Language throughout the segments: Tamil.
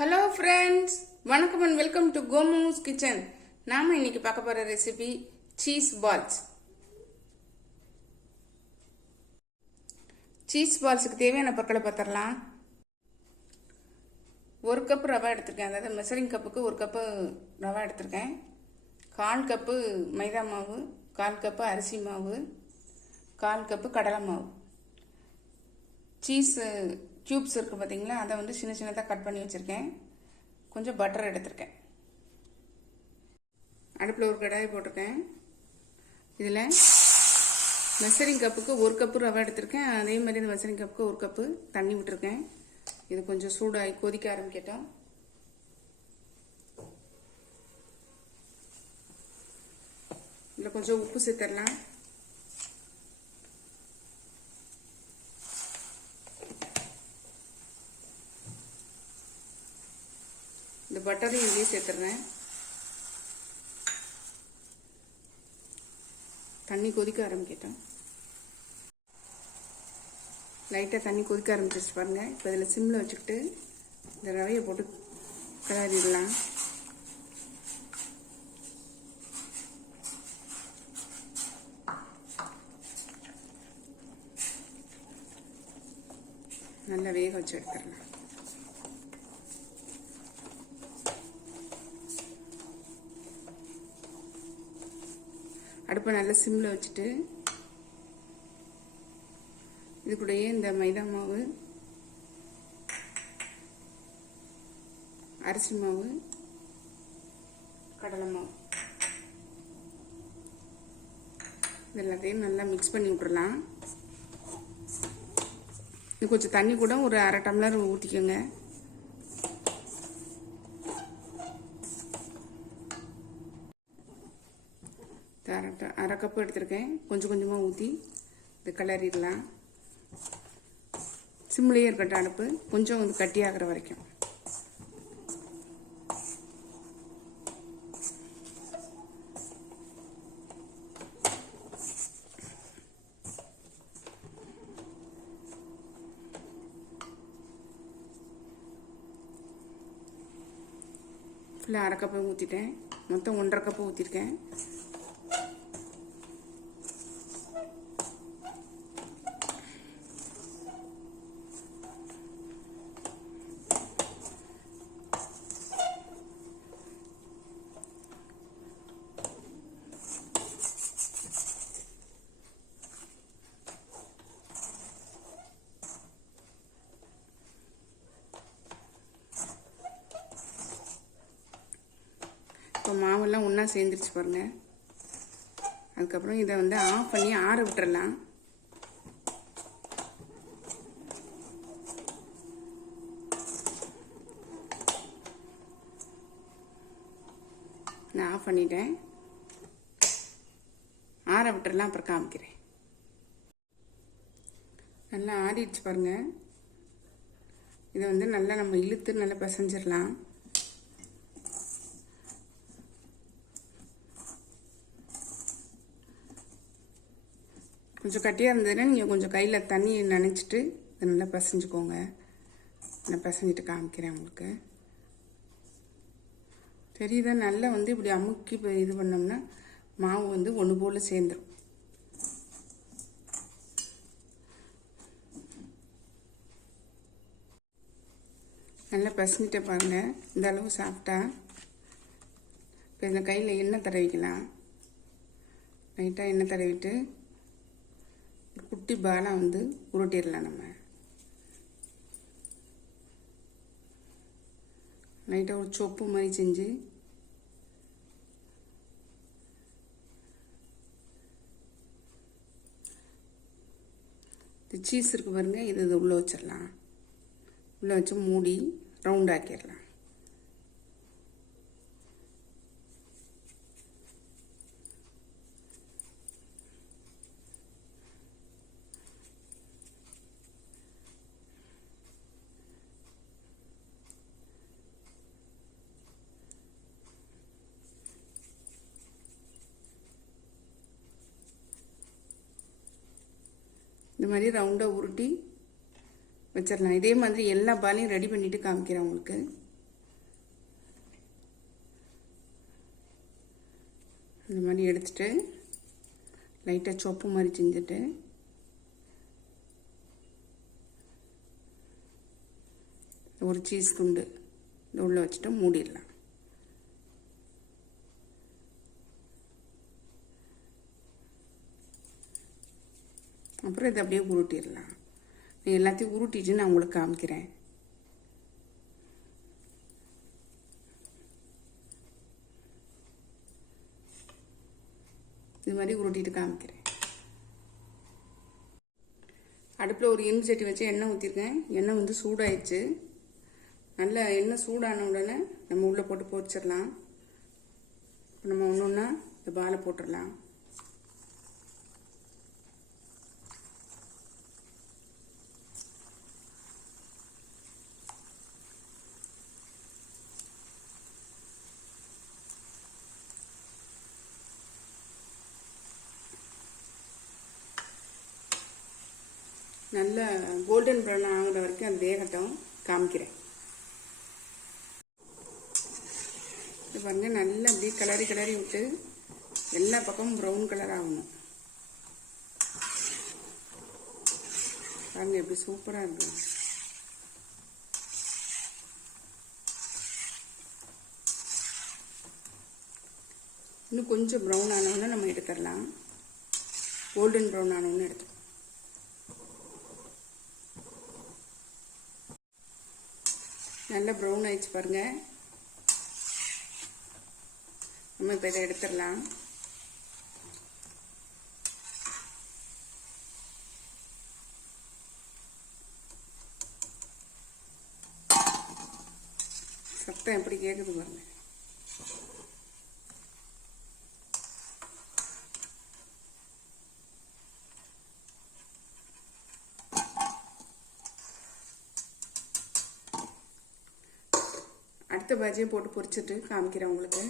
ஹலோ ஃப்ரெண்ட்ஸ் வணக்கம் and welcome to Komo's kitchen நாம இன்னைக்கு பார்க்க போற ரெசிபி சீஸ் பால்ஸ் சீஸ் பால்ஸுக்கு தேவையான பொருட்களை பார்த்துடலாம். ஒரு கப் ரவா எடுத்திருக்கேன். அதாவது மெசரிங் கப்புக்கு ஒரு கப்பு ரவா எடுத்திருக்கேன். கால் கப்பு மைதா மாவு கால் கப்பு அரிசி மாவு கால் கப்பு கடலை மாவு. சீஸு க்யூப்ஸ் இருக்குது பார்த்தீங்களா அதை வந்து சின்ன சின்னதாக கட் பண்ணி வச்சுருக்கேன். கொஞ்சம் பட்டர் எடுத்திருக்கேன். அடுப்பில் ஒரு கடாய் போட்டிருக்கேன். இதில் மெசரிங் கப்புக்கு ஒரு கப்பு ரவை எடுத்திருக்கேன். அதே மாதிரி இந்த மெசரிங் கப்புக்கு ஒரு கப்பு தண்ணி விட்டுருக்கேன். இது கொஞ்சம் சூடாகி கொதிக்க ஆரம்பிக்கட்டும் இதில் கொஞ்சம் உப்பு சேர்த்துடலாம். இந்த பட்டரையும் இதுலேயே சேர்த்துறேன் தண்ணி கொதிக்க ஆரம்பிக்கட்டும். லைட்டாக தண்ணி கொதிக்க ஆரம்பிச்சிச்சு பாருங்கள் இப்போ இதில் சிம்மில் வச்சுக்கிட்டு இந்த ரவையை போட்டு கிளறிடலாம் நல்லா வேக வச்சு எடுத்துடலாம். அடுப்பை நல்லா சிம்மில் வச்சுட்டு இது கூடயே இந்த மைதா மாவு அரிசி மாவு கடலை மாவு. இது எல்லாத்தையும் நல்லா மிக்ஸ் பண்ணி விட்றலாம் இது கொஞ்சம் தண்ணி கூட ஒரு அரை டம்ளர் ஊற்றிக்கோங்க அரை அரை கப்பு எடுத்திருக்கேன். கொஞ்சம் கொஞ்சமாக ஊற்றி இது கிளறிடலாம். சிம்லேயே இருக்கட்டும் அடுப்பு. கொஞ்சம் வந்து கட்டியாகிற வரைக்கும். ஃபுல்லாக அரை கப்பு ஊற்றிட்டேன் மொத்தம் ஒன்றரை கப்பு ஊற்றிருக்கேன் இப்போ மாவெல்லாம் ஒன்றா சேர்ந்துருச்சு பாருங்கள் அதுக்கப்புறம் இதை வந்து ஆஃப் பண்ணி ஆற விட்டுறலாம். நான் ஆஃப் பண்ணிட்டேன். ஆற விட்டுறலாம் அப்புறம் காமிக்கிறேன். நல்லா ஆறிடுச்சு பாருங்கள் இதை வந்து நல்லா நம்ம இழுத்து நல்லா பிசைஞ்சிடலாம். கொஞ்சம் கட்டியாக இருந்ததுன்னா நீங்கள் கொஞ்சம் கையில் தண்ணி நினச்சிட்டு இதை நல்லா பிசைஞ்சுக்கோங்க. நான் பிசைஞ்சிட்டு காமிக்கிறேன் உங்களுக்கு. தெரியுதா? நல்லா வந்து இப்படி அமுக்கி இப்போ இது பண்ணோம்னா மாவு வந்து ஒன்று போல் சேர்ந்துடும் நல்லா பசங்கிட்ட பாருங்கள் இந்த அளவு சாப்பிட்டா இப்போ இந்த கையில் எண்ணெய் தடவிக்கலாம். லைட்டாக எண்ணெய் தடவிட்டு குட்டி பாலாக வந்து உருட்டிடலாம் நம்ம. லைட்டாக ஒரு சொப்பு மாதிரி செஞ்சு இந்த சீஸ் இருக்கு பாருங்க இது இது உள்ளே வச்சிடலாம். உள்ளே வச்சு மூடி ரவுண்ட் ஆக்கிடலாம். மாதிரி ரவுண்டாக உருட்டி வச்சிடலாம். இதே மாதிரி எல்லா பாலையும் ரெடி பண்ணிவிட்டு காமிக்கிறேன் உங்களுக்கு. இந்த மாதிரி எடுத்துட்டு லைட்டாக சொப்பு மாதிரி செஞ்சுட்டு ஒரு சீஸ் துண்டு உள்ளே வச்சுட்டு மூடிடலாம். அப்புறம் இதை அப்படியே உருட்டிடலாம். நீ எல்லாத்தையும் உருட்டிட்டு நான் உங்களுக்கு காமிக்கிறேன். இது மாதிரி உருட்டிட்டு காமிக்கிறேன். அடுப்பில் ஒரு இரும்பு சட்டி வச்சு எண்ணெய் ஊற்றிருக்கேன் எண்ணெய் வந்து சூடாயிடுச்சு. நல்லா எண்ணெய் சூடான உடனே நம்ம உள்ளே போட்டு பொரிச்சிடலாம். இப்போ நம்ம ஒன்று ஒன்றா இந்த பாலை போட்டுடலாம். நல்ல கோல்டன் ப்ரௌன் ஆகுற வரைக்கும் அது வேகட்டும் காமிக்கிறேன். இது பாருங்கள் நல்லா அப்படியே கிளறி கிளறி விட்டு எல்லா பக்கமும் ப்ரௌன் கலர் ஆகணும். பாருங்கள் எப்படி சூப்பராக இருக்கு. இன்னும் கொஞ்சம் ப்ரௌன் ஆனவுடனே நம்ம எடுத்துடலாம். கோல்டன் ப்ரௌன் ஆனவுடனே எடுத்துக்கலாம். நல்லா ப்ரௌன் ஆயிடுச்சு பாருங்க. நம்ம இப்போ இதை எடுத்துடலாம். சத்தம் எப்படி கேட்குது பாருங்க. அடுத்த பஜ்ஜியை போட்டு பொரிச்சிட்டு காமிக்கிறேன் உங்களுக்கு.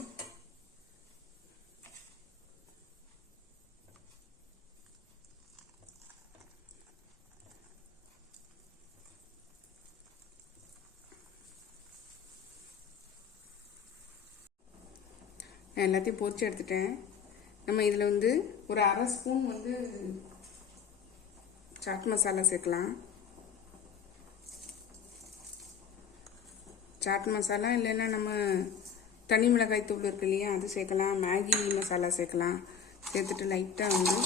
நான் எல்லாத்தையும் பொரிச்சு எடுத்துட்டேன். நம்ம இதில் வந்து ஒரு அரை ஸ்பூன் வந்து சாட் மசாலா சேர்க்கலாம். சாட் மசாலா இல்லைன்னா நம்ம தனி மிளகாய் தூள் இருக்கு இல்லையா அது சேர்க்கலாம். மேகி மசாலா சேர்க்கலாம். சேர்த்துட்டு லைட்டாக வந்து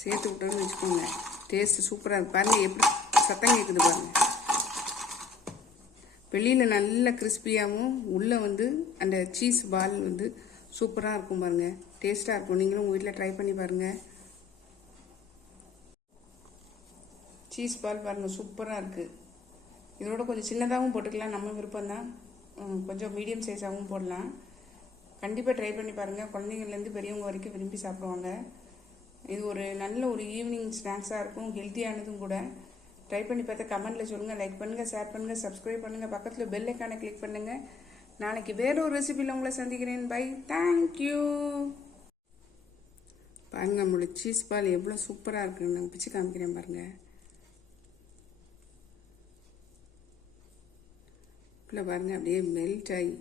சேர்த்து விட்டோம்னு வச்சுக்கோங்க. டேஸ்ட்டு சூப்பராக இருக்கும் பாருங்கள் எப்படி சத்தம் கேட்குது பாருங்கள் வெளியில் நல்ல கிறிஸ்பியாகவும் உள்ளே வந்து அந்த சீஸ் பால் வந்து சூப்பராக இருக்கும் பாருங்கள் டேஸ்ட்டாக இருக்கும். நீங்களும் உங்கள் வீட்டில் ட்ரை பண்ணி பாருங்கள் சீஸ் பால் பாருங்கள் சூப்பராக இருக்குது இதோட கொஞ்சம் சின்னதாகவும் போட்டுக்கலாம். நம்ம விருப்பம் தான் கொஞ்சம் மீடியம் சைஸாகவும் போடலாம். கண்டிப்பாக ட்ரை பண்ணி பாருங்கள் குழந்தைங்கள்லேருந்து பெரியவங்க வரைக்கும் விரும்பி சாப்பிடுவாங்க. இது ஒரு நல்ல ஒரு ஈவினிங் ஸ்நாக்ஸாக இருக்கும். ஹெல்த்தியானதும் கூட. ட்ரை பண்ணி பார்த்தா கமெண்ட்டில் சொல்லுங்கள் லைக் பண்ணுங்கள் ஷேர் பண்ணுங்கள் சப்ஸ்கிரைப் பண்ணுங்கள் பக்கத்தில் பெல் ஐக்கானை கிளிக் பண்ணுங்கள் நாளைக்கு வேற ஒரு ரெசிபியில் உங்களை சந்திக்கிறேன். பை தேங்க்யூ பாருங்கள் நம்மளோட சீஸ் பால் எவ்வளோ சூப்பராக இருக்குன்னு நான் பிச்சு காமிக்கிறேன் பாருங்கள் இல்லை பாருங்கள் அப்படியே மெல்ட் ஆகி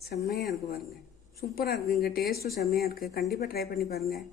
செம்மையாக இருக்குது பாருங்கள் சூப்பராக இருக்குது இங்கே டேஸ்ட்டும் செம்மையாக இருக்குது கண்டிப்பாக ட்ரை பண்ணி பாருங்கள்